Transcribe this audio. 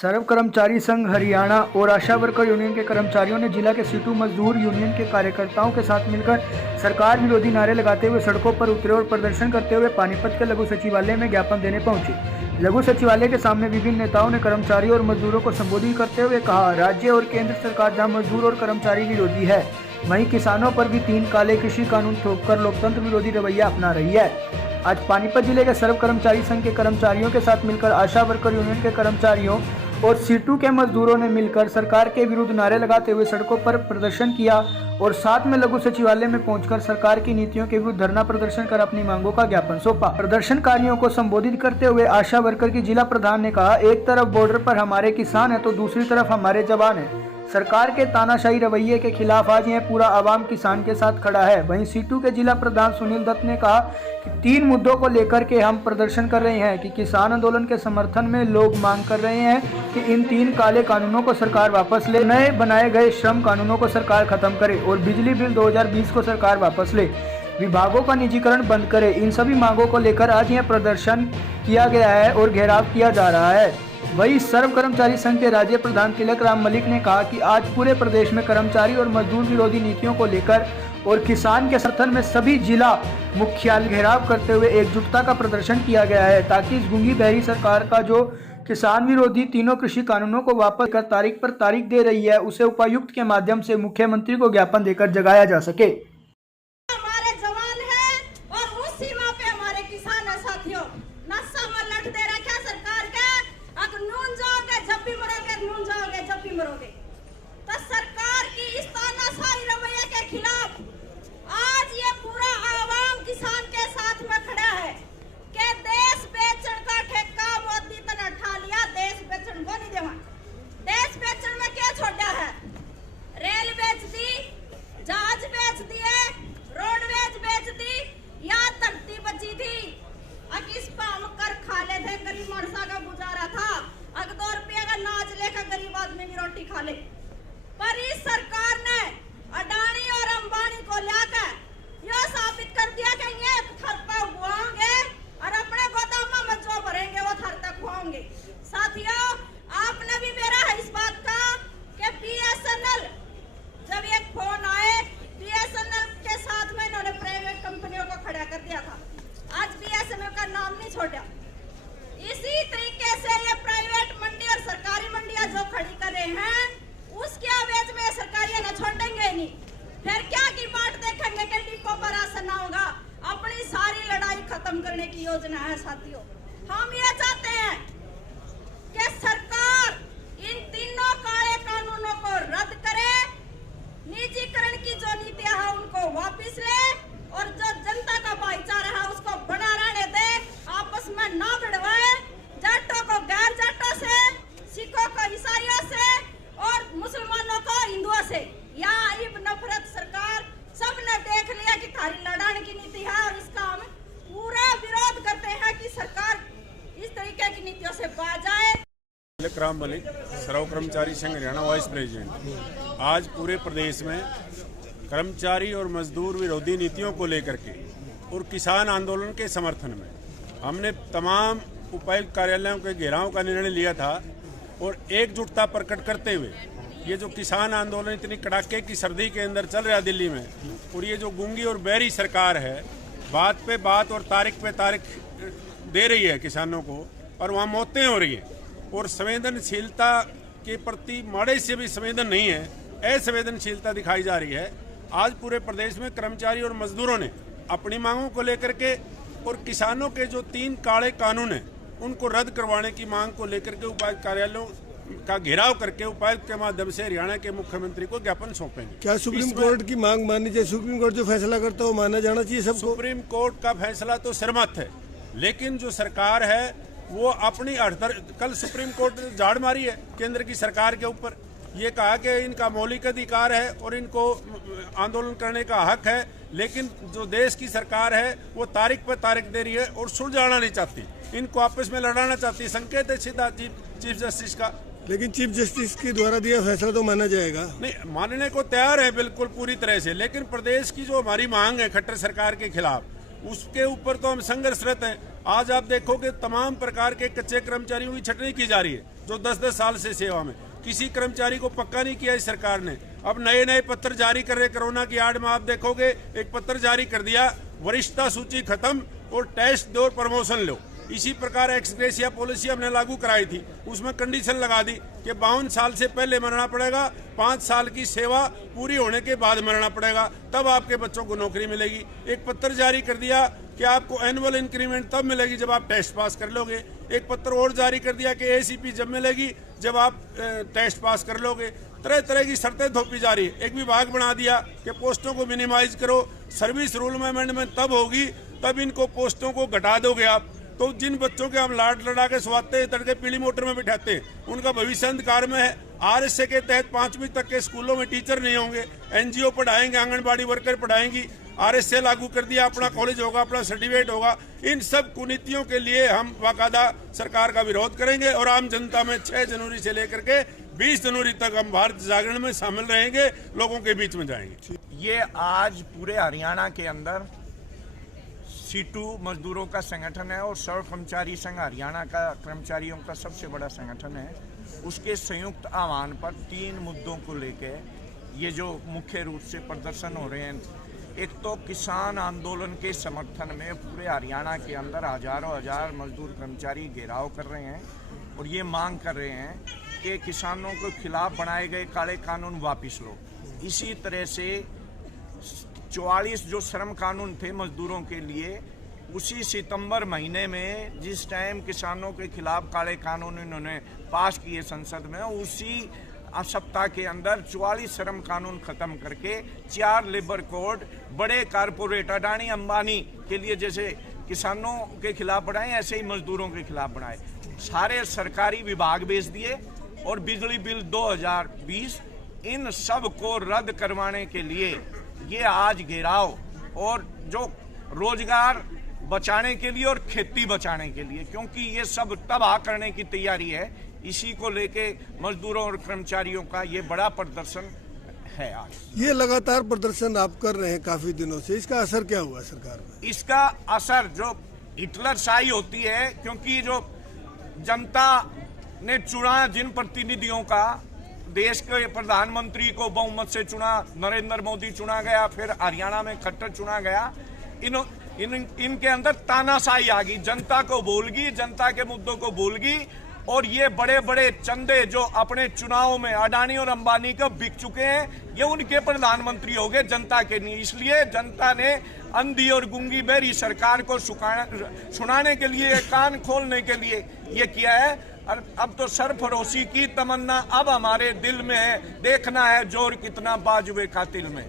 सर्व कर्मचारी संघ हरियाणा और आशा वर्कर यूनियन के कर्मचारियों ने जिला के सीटू मजदूर यूनियन के कार्यकर्ताओं के साथ मिलकर सरकार विरोधी नारे लगाते हुए सड़कों पर उतरे और प्रदर्शन करते हुए पानीपत के लघु सचिवालय में ज्ञापन देने पहुंचे। लघु सचिवालय के सामने विभिन्न नेताओं ने कर्मचारियों और मजदूरों को संबोधित करते हुए कहा, राज्य और केंद्र सरकार जहां मजदूर और कर्मचारी विरोधी है, वहीं किसानों पर भी 3 काले कृषि कानून थोपकर लोकतंत्र विरोधी रवैया अपना रही है। आज पानीपत जिले के सर्व कर्मचारी संघ के कर्मचारियों के साथ मिलकर आशा वर्कर यूनियन के कर्मचारियों और सीटू के मजदूरों ने मिलकर सरकार के विरुद्ध नारे लगाते हुए सड़कों पर प्रदर्शन किया और साथ में लघु सचिवालय में पहुंचकर सरकार की नीतियों के विरुद्ध धरना प्रदर्शन कर अपनी मांगों का ज्ञापन सौंपा। प्रदर्शनकारियों को संबोधित करते हुए आशा वर्कर की जिला प्रधान ने कहा, एक तरफ बॉर्डर पर हमारे किसान है तो दूसरी तरफ हमारे जवान है। सरकार के तानाशाही रवैये के खिलाफ आज यह पूरा आवाम किसान के साथ खड़ा है। वहीं सीटू के जिला प्रधान सुनील दत्त ने कहा कि 3 मुद्दों को लेकर के हम प्रदर्शन कर रहे हैं कि किसान आंदोलन के समर्थन में लोग मांग कर रहे हैं कि इन 3 काले कानूनों को सरकार वापस ले, नए बनाए गए श्रम कानूनों को सरकार खत्म करे और बिजली बिल 2020 को सरकार वापस ले, विभागों का निजीकरण बंद करे। इन सभी मांगों को लेकर आज यह प्रदर्शन किया गया है और घेराव किया जा रहा है। वही सर्व कर्मचारी संघ के राज्य प्रधान तिलक राम मलिक ने कहा कि आज पूरे प्रदेश में कर्मचारी और मजदूर विरोधी नीतियों को लेकर और किसान के समर्थन में सभी जिला मुख्यालय घेराव करते हुए एकजुटता का प्रदर्शन किया गया है, ताकि इस गूंगी बहरी सरकार का जो किसान विरोधी 3 कृषि कानूनों को वापस कर तारीख पर तारीख दे रही है, उसे उपायुक्त के माध्यम से मुख्यमंत्री को ज्ञापन देकर जगाया जा सके। तो सरकार की इस तानाशाही रवैये के खिलाफ आज ये पूरा आवाम किसान के साथ में खड़ा है कि देश बेचन का ठेका मोदी तना ठा लिया, देश बेचन को नहीं देवा। देश बेचन में क्या छोड़ा है? रेल बेच दी, जहाज बेच दिए, रोडवेज बेच दी, या धरती बची थी। अब इस पाम कर खा ले थे, गरीब मरसा का गुजारा था। अगर 2 रुपये का नाच लेकर गरीब आदमी की रोटी खा ले। पर इस सरकार ने अडानी और अंबानी को लाकर यह साबित कर दिया कि ये थर पर उगाओगे और अपने गोदाम में जो भरेंगे वो थर तक खुआओगे। साथियों, आपने भी मेरा है इस बात का कि BSNL जब एक फोन आए, BSNL के साथ में इन्होंने प्राइवेट कंपनियों को खड़ा कर दिया था। आज BSNL का नाम नहीं छोड़ा। इसी तरीके से ये प्राइवेट मंडी और सरकारी मंडियां जो खड़ी कर रहे हैं, उसके आवेज में सरकारियां न छोड़ेंगे नहीं। फिर क्या की बाट देखेंगे कि डिपो पर राशन ना होगा। अपनी सारी लड़ाई खत्म करने की योजना है। साथियों, हम ये चाहते हैं कि सरकार इन 3 काले कानूनों को रद्द करे, निजीकरण की जो नीतियां हैं उनको वापस ले और जो जनता का भाईचारा है उसको बना रहने दे, आपस में ना भिड़वाए। जाटों को गैर जाटों से, सिखों को ईसाइयों से और मुसलमानों को हिंदुओं से, या इब नफरत सरकार सबने देख लिया कि थारी लड़ाने की नीति है और इसका हम पूरा विरोध करते हैं कि सरकार इस तरीके की नीतियों से बाज जाए। तिलक राम मलिक, सर्व कर्मचारी संघ हरियाणा वाइस प्रेसिडेंट। आज पूरे प्रदेश में कर्मचारी और मजदूर विरोधी नीतियों को लेकर के और किसान आंदोलन के समर्थन में हमने तमाम उपायुक्त कार्यालयों के घेराव का निर्णय लिया था और एकजुटता प्रकट करते हुए ये जो किसान आंदोलन इतनी कड़ाके की सर्दी के अंदर चल रहा है दिल्ली में, और ये जो गूंगी और बहरी सरकार है, बात पे बात और तारीख पे तारीख दे रही है किसानों को, और वहाँ मौतें हो रही हैं और संवेदनशीलता के प्रति माड़े से भी संवेदन नहीं है, असंवेदनशीलता दिखाई जा रही है। आज पूरे प्रदेश में कर्मचारी और मजदूरों ने अपनी मांगों को लेकर के और किसानों के जो 3 काले कानून हैं उनको रद्द करवाने की मांग को लेकर के उपायुक्त कार्यालयों का घेराव करके उपायुक्त के माध्यम से हरियाणा के मुख्यमंत्री को ज्ञापन सौंपेंगे। क्या सुप्रीम कोर्ट की मांग माननी चाहिए? सुप्रीम कोर्ट जो फैसला करता है वो माना जाना चाहिए सबको। सुप्रीम कोर्ट का फैसला तो सिरमत है, लेकिन जो सरकार है वो अपनी कल सुप्रीम कोर्ट ने झाड़ मारी है केंद्र की सरकार के ऊपर। ये कहा कि इनका मौलिक अधिकार है और इनको आंदोलन करने का हक है, लेकिन जो देश की सरकार है वो तारीख पर तारीख दे रही है और सुलझाना नहीं चाहती, इनको आपस में लड़ाना चाहती है। संकेत है सीधा चीफ जस्टिस का। लेकिन चीफ जस्टिस के द्वारा दिया फैसला तो माना जाएगा? नहीं, मानने को तैयार है बिल्कुल पूरी तरह से, लेकिन प्रदेश की जो हमारी मांग है खट्टर सरकार के खिलाफ, उसके ऊपर तो हम संघर्षरत हैं। आज आप देखोगे तमाम प्रकार के कच्चे कर्मचारियों की छटनी की जा रही है, जो 10-10 साल से सेवा में, किसी कर्मचारी को पक्का नहीं किया इस सरकार ने। अब नए नए पत्र जारी कर रहे, कोरोना की आड़ में आप देखोगे एक पत्र जारी कर दिया, वरिष्ठता सूची खत्म और टेस्ट दो और प्रमोशन लो। इसी प्रकार एक्स ग्रेशिया पॉलिसी हमने लागू कराई थी, उसमें कंडीशन लगा दी कि 52 साल से पहले मरना पड़ेगा, 5 साल की सेवा पूरी होने के बाद मरना पड़ेगा, तब आपके बच्चों को नौकरी मिलेगी। एक पत्र जारी कर दिया कि आपको एनुअल इंक्रीमेंट तब मिलेगी जब आप टेस्ट पास कर लोगे। एक पत्र और जारी कर दिया कि एसीपी जब मिलेगी जब आप टेस्ट पास कर लोगे। तरह तरह की शर्तें थोपी जा रही है। एक विभाग बना दिया कि पोस्टों को मिनिमाइज करो, सर्विस रूल में अमेंडमेंट तब होगी तब इनको पोस्टों को घटा दोगे आप। तो जिन बच्चों के हम लाड लड़ा के स्वाते तड़के पीली मोटर में बिठाते हैं उनका भविष्य अंधकार में है। आरएसए के तहत 5वीं तक के स्कूलों में टीचर नहीं होंगे, एनजीओ पढ़ाएंगे, आंगनबाड़ी वर्कर पढ़ाएंगी। आरएसए लागू कर दिया, अपना कॉलेज होगा, अपना सर्टिफिकेट होगा। इन सब कुनीतियों के लिए हम बाकायदा सरकार का विरोध करेंगे और आम जनता में 6 जनवरी से लेकर के 20 जनवरी तक हम भारत जागरण में शामिल रहेंगे, लोगों के बीच में जाएंगे। ये आज पूरे हरियाणा के अंदर C2 मजदूरों का संगठन है और सर्व कर्मचारी संघ हरियाणा का कर्मचारियों का सबसे बड़ा संगठन है। उसके संयुक्त आह्वान पर 3 मुद्दों को लेकर ये जो मुख्य रूप से प्रदर्शन हो रहे हैं, एक तो किसान आंदोलन के समर्थन में पूरे हरियाणा के अंदर हजारों हजार मजदूर कर्मचारी घेराव कर रहे हैं और ये मांग कर रहे हैं कि किसानों के खिलाफ बनाए गए काले कानून वापस लो। इसी तरह से 44 जो श्रम कानून थे मजदूरों के लिए, उसी सितंबर महीने में जिस टाइम किसानों के खिलाफ काले कानून इन्होंने पास किए संसद में, उसी सप्ताह के अंदर 44 श्रम कानून खत्म करके 4 लेबर कोड बड़े कारपोरेट अडानी अंबानी के लिए जैसे किसानों के खिलाफ बढ़ाए, ऐसे ही मजदूरों के खिलाफ बढ़ाए। सारे सरकारी विभाग भेज दिए और बिजली बिल 2020 इन सब को रद्द करवाने के लिए ये आज घेराव और जो रोजगार बचाने के लिए और खेती बचाने के लिए, क्योंकि ये सब तबाह करने की तैयारी है, इसी को लेके मजदूरों और कर्मचारियों का ये बड़ा प्रदर्शन है। आज ये लगातार प्रदर्शन आप कर रहे हैं काफी दिनों से, इसका असर क्या हुआ सरकार में? इसका असर जो हिटलरशाही होती है, क्योंकि जो जनता ने चुना जिन प्रतिनिधियों का, देश के प्रधानमंत्री को बहुमत से चुना, नरेंद्र मोदी चुना गया, फिर हरियाणा में खट्टर चुना गया, इनके अंदर तानाशाही आ गई। जनता को भूलगी, जनता के मुद्दों को भूलगी और ये बड़े बड़े चंदे जो अपने चुनाव में अडानी और अंबानी को बिक चुके हैं, ये उनके प्रधानमंत्री हो गए, जनता के नहीं। इसलिए जनता ने अंधी और गूंगी बहरी सरकार को सुनाने के लिए, कान खोलने के लिए ये किया है। और अब तो सरफरोशी की तमन्ना अब हमारे दिल में है, देखना है जोर कितना बाजुए कातिल में।